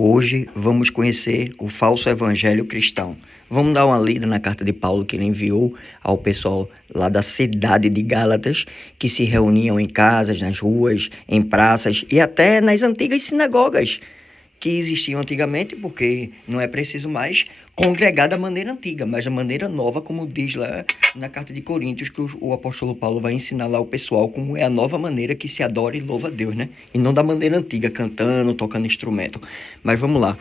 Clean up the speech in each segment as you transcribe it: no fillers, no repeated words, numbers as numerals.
Hoje vamos conhecer o falso evangelho cristão. Vamos dar uma lida na carta de Paulo que ele enviou ao pessoal lá da cidade de Gálatas, que se reuniam em casas, nas ruas, em praças e até nas antigas sinagogas que existiam antigamente, porque não é preciso mais congregar da maneira antiga, mas da maneira nova, como diz lá na carta de Coríntios, que o apóstolo Paulo vai ensinar lá o pessoal como é a nova maneira que se adora e louva a Deus, né? E não da maneira antiga, cantando, tocando instrumento. Mas vamos lá.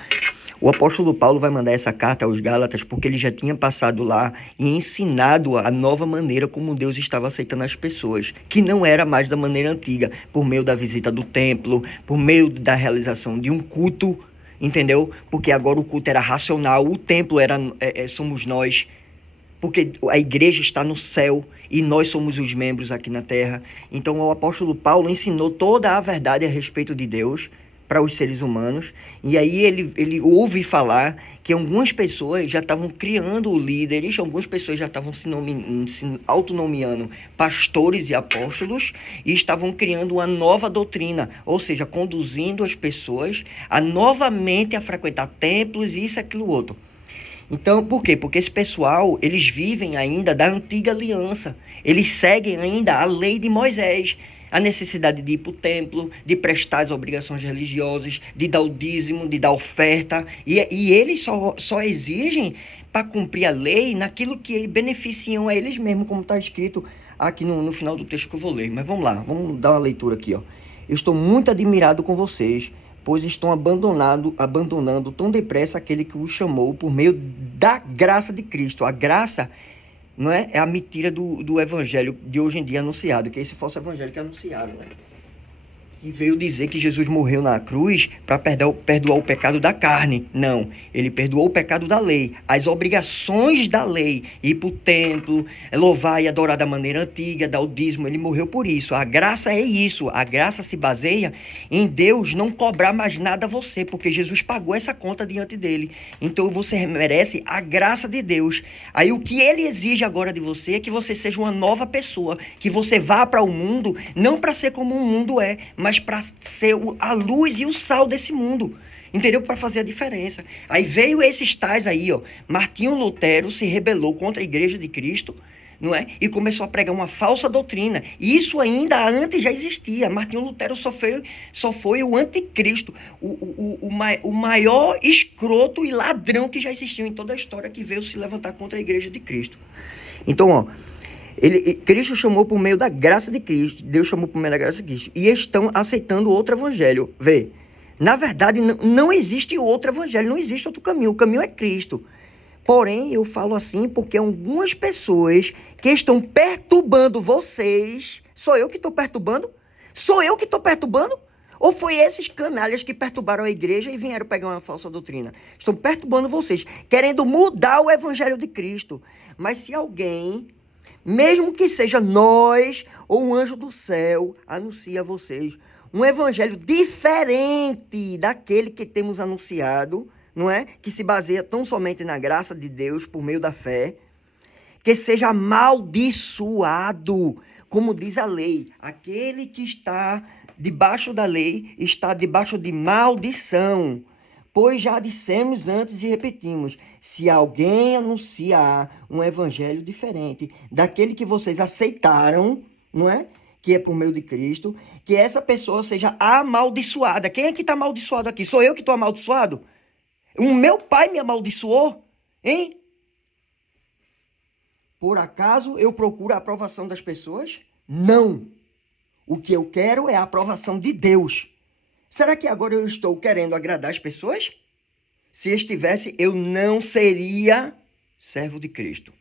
O apóstolo Paulo vai mandar essa carta aos Gálatas porque ele já tinha passado lá e ensinado a nova maneira como Deus estava aceitando as pessoas, que não era mais da maneira antiga, por meio da visita do templo, por meio da realização de um culto, entendeu? Porque agora o culto era racional, o templo somos nós, porque a igreja está no céu e nós somos os membros aqui na terra. Então o apóstolo Paulo ensinou toda a verdade a respeito de Deus para os seres humanos, e aí ele ouve falar que algumas pessoas já estavam criando líderes, algumas pessoas já estavam se autonomeando pastores e apóstolos, e estavam criando uma nova doutrina, ou seja, conduzindo as pessoas a novamente a frequentar templos, isso, aquilo, outro. Então, por quê? Porque esse pessoal, eles vivem ainda da antiga aliança. Eles seguem ainda a lei de Moisés. A necessidade de ir para o templo, de prestar as obrigações religiosas, de dar o dízimo, de dar oferta. E eles só exigem para cumprir a lei naquilo que beneficiam a eles mesmos, como está escrito aqui no final do texto que eu vou ler. Mas vamos lá, vamos dar uma leitura aqui, ó. Eu estou muito admirado com vocês, pois estão abandonando tão depressa aquele que os chamou por meio da graça de Cristo. A graça não é? É a mentira do evangelho de hoje em dia anunciado, que é esse falso evangelho que anunciaram, né? Que veio dizer que Jesus morreu na cruz para perdoar o pecado da carne. Não, ele perdoou o pecado da lei, as obrigações da lei, ir para o templo, louvar e adorar da maneira antiga, dar o dízimo, ele morreu por isso. A graça é isso, a graça se baseia em Deus não cobrar mais nada a você, porque Jesus pagou essa conta diante dele. Então você merece a graça de Deus. Aí o que ele exige agora de você é que você seja uma nova pessoa, que você vá para o mundo, não para ser como o mundo é, mas para ser a luz e o sal desse mundo, entendeu? Para fazer a diferença. Aí veio esses tais aí, ó. Martinho Lutero se rebelou contra a Igreja de Cristo, não é? E começou a pregar uma falsa doutrina. E isso ainda antes já existia. Martinho Lutero só foi o anticristo, o maior escroto e ladrão que já existiu em toda a história, que veio se levantar contra a Igreja de Cristo. Então, ó, Cristo chamou por meio da graça de Cristo, Deus chamou por meio da graça de Cristo, e estão aceitando outro evangelho. Vê, na verdade não existe outro evangelho, não existe outro caminho, o caminho é Cristo. Porém, eu falo assim porque algumas pessoas que estão perturbando vocês, sou eu que estou perturbando? Sou eu que estou perturbando? Ou foi esses canalhas que perturbaram a igreja e vieram pegar uma falsa doutrina? Estão perturbando vocês, querendo mudar o evangelho de Cristo. Mas se alguém, mesmo que seja nós ou um anjo do céu, anuncia a vocês um evangelho diferente daquele que temos anunciado, não é? Que se baseia tão somente na graça de Deus por meio da fé, que seja amaldiçoado, como diz a lei. Aquele que está debaixo da lei está debaixo de maldição. Pois já dissemos antes e repetimos, se alguém anunciar um evangelho diferente daquele que vocês aceitaram, não é? Que é por meio de Cristo, que essa pessoa seja amaldiçoada. Quem é que está amaldiçoado aqui? Sou eu que estou amaldiçoado? O meu pai me amaldiçoou, hein? Por acaso eu procuro a aprovação das pessoas? Não. O que eu quero é a aprovação de Deus. Será que agora eu estou querendo agradar as pessoas? Se estivesse, eu não seria servo de Cristo.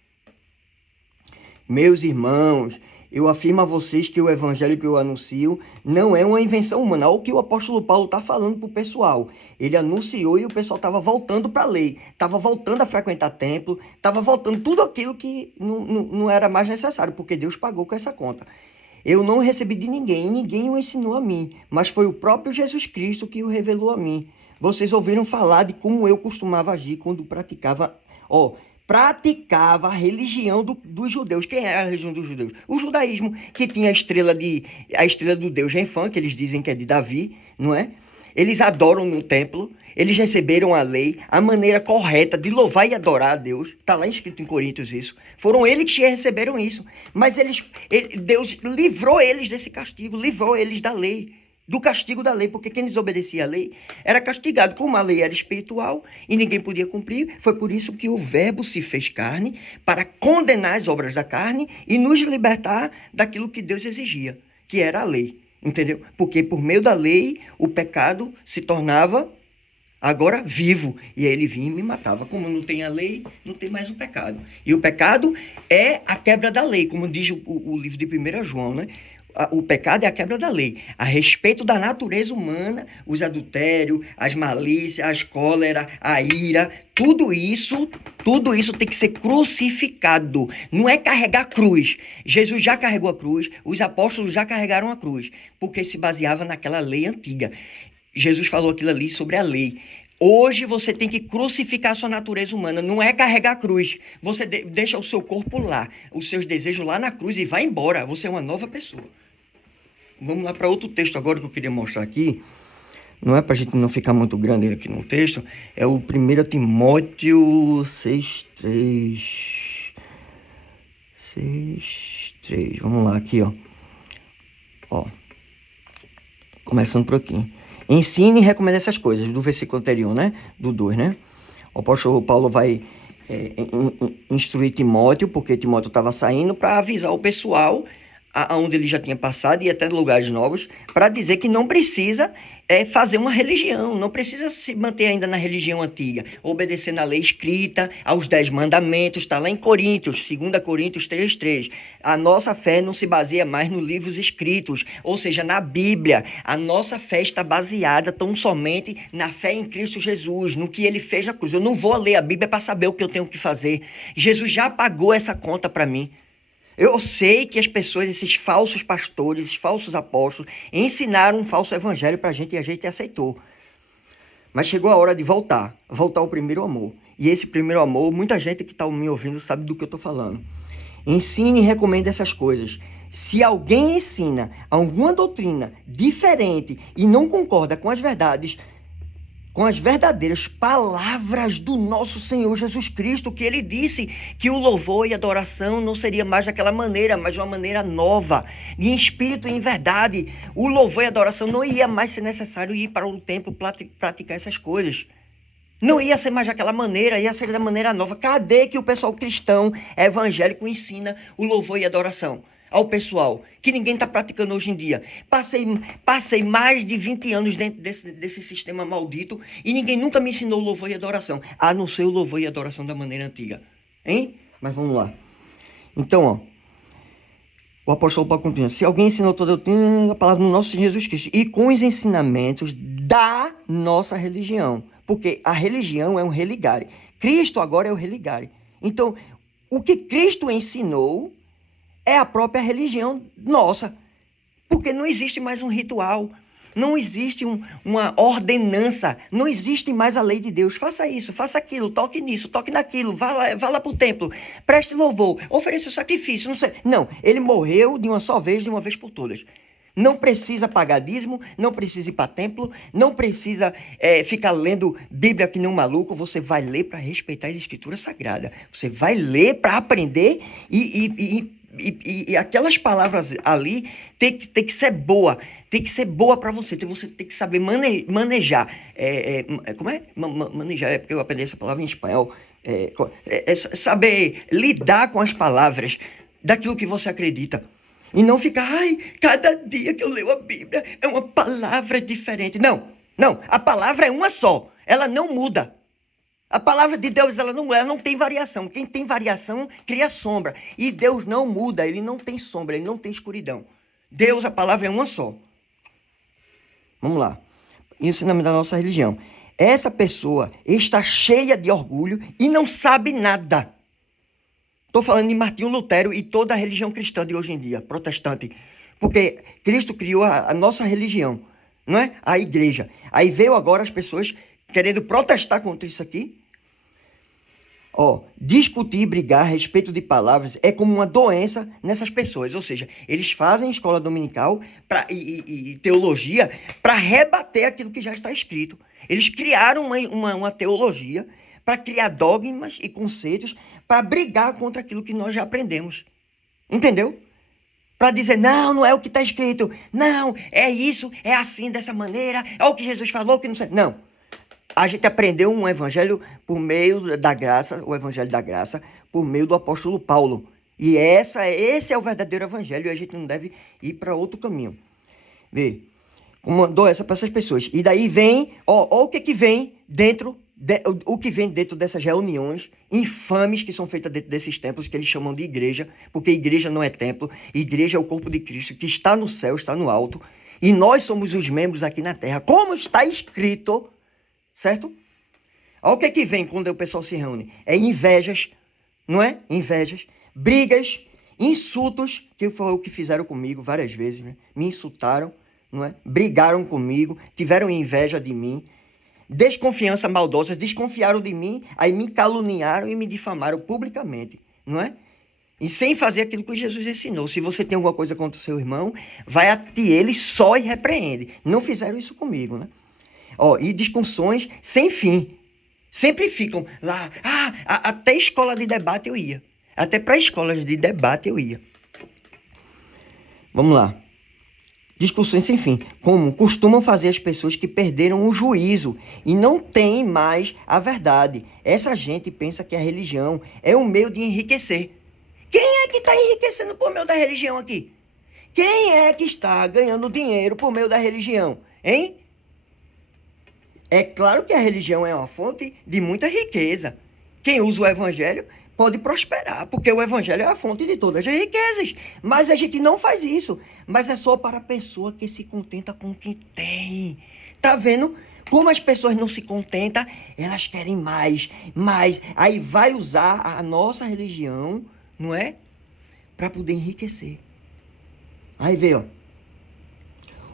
Meus irmãos, eu afirmo a vocês que o evangelho que eu anuncio não é uma invenção humana. Olha o que o apóstolo Paulo está falando para o pessoal. Ele anunciou e o pessoal estava voltando para a lei, estava voltando a frequentar templo, estava voltando tudo aquilo que não era mais necessário, porque Deus pagou com essa conta. Eu não recebi de ninguém, ninguém o ensinou a mim, mas foi o próprio Jesus Cristo que o revelou a mim. Vocês ouviram falar de como eu costumava agir quando praticava a religião dos judeus. Quem era a religião dos judeus? O judaísmo, que tinha a estrela do deus Renfã, que eles dizem que é de Davi, não é? eles adoram no templo, eles receberam a lei, a maneira correta de louvar e adorar a Deus. Está lá escrito em Coríntios isso. Foram eles que receberam isso. Mas Deus livrou eles desse castigo, livrou eles da lei, do castigo da lei, porque quem desobedecia a lei era castigado. Como a lei era espiritual e ninguém podia cumprir, foi por isso que o Verbo se fez carne, para condenar as obras da carne e nos libertar daquilo que Deus exigia, que era a lei. Entendeu? Porque por meio da lei, o pecado se tornava agora vivo. E aí ele vinha e me matava. Como não tem a lei, não tem mais o pecado. E o pecado é a quebra da lei, como diz o livro de 1 João, né? O pecado é a quebra da lei. A respeito da natureza humana, os adultérios, as malícias, as cóleras, a ira, tudo isso tem que ser crucificado. Não é carregar a cruz. Jesus já carregou a cruz, os apóstolos já carregaram a cruz, porque se baseava naquela lei antiga. Jesus falou aquilo ali sobre a lei. Hoje você tem que crucificar a sua natureza humana, não é carregar a cruz. Você deixa o seu corpo lá, os seus desejos lá na cruz e vai embora. Você é uma nova pessoa. Vamos lá para outro texto agora que eu queria mostrar aqui. Não é para a gente não ficar muito grande aqui no texto. É o 1 Timóteo 6,3. 6,3. Vamos lá aqui, ó. Começando por aqui. Ensine e recomende essas coisas, do versículo anterior, né? Do 2, né? O apóstolo Paulo vai instruir Timóteo, porque Timóteo estava saindo, para avisar o pessoal aonde ele já tinha passado e até em lugares novos, para dizer que não precisa fazer uma religião, não precisa se manter ainda na religião antiga, obedecendo a lei escrita, aos 10 mandamentos, está lá em Coríntios, 2 Coríntios 3,3. A nossa fé não se baseia mais nos livros escritos, ou seja, na Bíblia. A nossa fé está baseada tão somente na fé em Cristo Jesus, no que ele fez na cruz. Eu não vou ler a Bíblia para saber o que eu tenho que fazer. Jesus já pagou essa conta para mim. Eu sei que as pessoas, esses falsos pastores, esses falsos apóstolos, ensinaram um falso evangelho para a gente e a gente aceitou. Mas chegou a hora de voltar ao primeiro amor. E esse primeiro amor, muita gente que está me ouvindo sabe do que eu estou falando. Ensine e recomende essas coisas. Se alguém ensina alguma doutrina diferente e não concorda com as verdades, com as verdadeiras palavras do nosso Senhor Jesus Cristo, que ele disse que o louvor e a adoração não seria mais daquela maneira, mas de uma maneira nova, em espírito e em verdade. O louvor e a adoração não ia mais ser necessário ir para o templo praticar essas coisas. Não ia ser mais daquela maneira, ia ser da maneira nova. Cadê que o pessoal cristão evangélico ensina o louvor e a adoração ao pessoal, que ninguém está praticando hoje em dia? Passei mais de 20 anos dentro desse sistema maldito e ninguém nunca me ensinou louvor e adoração, a não ser o louvor e adoração da maneira antiga. Hein? Mas vamos lá. Então, o apóstolo Paulo continua. Se alguém ensinou toda a palavra do nosso Senhor Jesus Cristo e com os ensinamentos da nossa religião, porque a religião é um religare. Cristo agora é o religare. Então, o que Cristo ensinou é a própria religião nossa, porque não existe mais um ritual, não existe uma ordenança, não existe mais a lei de Deus. Faça isso, faça aquilo, toque nisso, toque naquilo, vá lá para o templo, preste louvor, ofereça o sacrifício, não sei. Não, ele morreu de uma só vez, de uma vez por todas. Não precisa pagar dízimo, não precisa ir para templo, não precisa ficar lendo Bíblia que nem um maluco. Você vai ler para respeitar as escrituras sagradas. Você vai ler para aprender e aquelas palavras ali tem que ser boa. Tem que ser boa para você. Você tem que saber manejar. Como é? Manejar, é porque eu aprendi essa palavra em espanhol. Saber lidar com as palavras daquilo que você acredita. E não ficar, cada dia que eu leio a Bíblia é uma palavra diferente. Não, a palavra é uma só. Ela não muda. A palavra de Deus, ela não tem variação. Quem tem variação, cria sombra. E Deus não muda, ele não tem sombra, ele não tem escuridão. Deus, a palavra é uma só. Vamos lá. Ensinamento da nossa religião. Essa pessoa está cheia de orgulho e não sabe nada. Estou falando de Martinho Lutero e toda a religião cristã de hoje em dia, protestante. Porque Cristo criou a nossa religião, não é? A igreja. Aí veio agora as pessoas querendo protestar contra isso aqui. Ó, discutir e brigar a respeito de palavras é como uma doença nessas pessoas. Ou seja, eles fazem escola dominical e teologia para rebater aquilo que já está escrito. Eles criaram uma teologia para criar dogmas e conceitos para brigar contra aquilo que nós já aprendemos. Entendeu? Para dizer, não, não é o que está escrito. Não, é isso, é assim, dessa maneira. É o que Jesus falou, que não sei. Não. A gente aprendeu um evangelho por meio da graça, o evangelho da graça, por meio do apóstolo Paulo. E esse é o verdadeiro evangelho e a gente não deve ir para outro caminho. Vê, mandou essa para essas pessoas. E daí vem, ó o que vem dentro, o que vem dentro dessas reuniões infames que são feitas dentro desses templos que eles chamam de igreja, porque igreja não é templo, igreja é o corpo de Cristo que está no céu, está no alto, e nós somos os membros aqui na terra, como está escrito, certo? Olha o que vem quando o pessoal se reúne. É invejas, não é? Invejas, brigas, insultos, que foi o que fizeram comigo várias vezes, né? Me insultaram, não é? Brigaram comigo, tiveram inveja de mim, desconfiança maldosa, desconfiaram de mim, aí me caluniaram e me difamaram publicamente, não é? E sem fazer aquilo que Jesus ensinou. Se você tem alguma coisa contra o seu irmão, vai até ele só e repreende. Não fizeram isso comigo, né? Ó, e discussões sem fim. Sempre ficam lá. Até escola de debate eu ia. Até para escolas de debate eu ia. Vamos lá. Discussões sem fim, como costumam fazer as pessoas que perderam o juízo e não têm mais a verdade. Essa gente pensa que a religião é um meio de enriquecer. Quem é que está enriquecendo por meio da religião aqui? Quem é que está ganhando dinheiro por meio da religião? Hein? É claro que a religião é uma fonte de muita riqueza. Quem usa o evangelho pode prosperar, porque o evangelho é a fonte de todas as riquezas. Mas a gente não faz isso. Mas é só para a pessoa que se contenta com o que tem. Tá vendo? Como as pessoas não se contentam, elas querem mais, mais. Aí vai usar a nossa religião, não é? Para poder enriquecer. Aí vê, ó.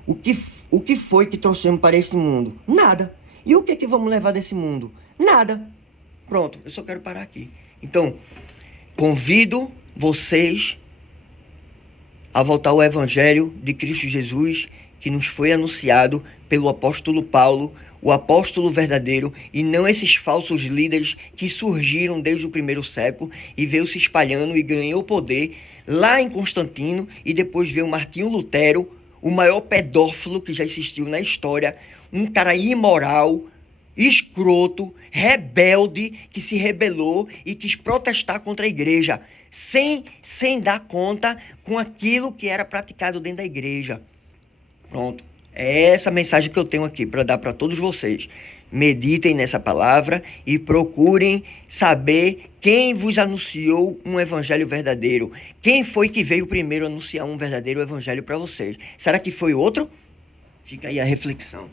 O que foi que trouxemos para esse mundo? Nada. E o que vamos levar desse mundo? Nada. Pronto, eu só quero parar aqui. Então, convido vocês a voltar ao Evangelho de Cristo Jesus, que nos foi anunciado pelo apóstolo Paulo, o apóstolo verdadeiro, e não esses falsos líderes que surgiram desde o primeiro século e veio se espalhando e ganhou poder lá em Constantino, e depois veio Martinho Lutero, o maior pedófilo que já existiu na história, um cara imoral, escroto, rebelde, que se rebelou e quis protestar contra a igreja, sem dar conta com aquilo que era praticado dentro da igreja. Pronto. É essa mensagem que eu tenho aqui para dar para todos vocês. Meditem nessa palavra e procurem saber quem vos anunciou um evangelho verdadeiro. Quem foi que veio primeiro anunciar um verdadeiro evangelho para vocês? Será que foi outro? Fica aí a reflexão.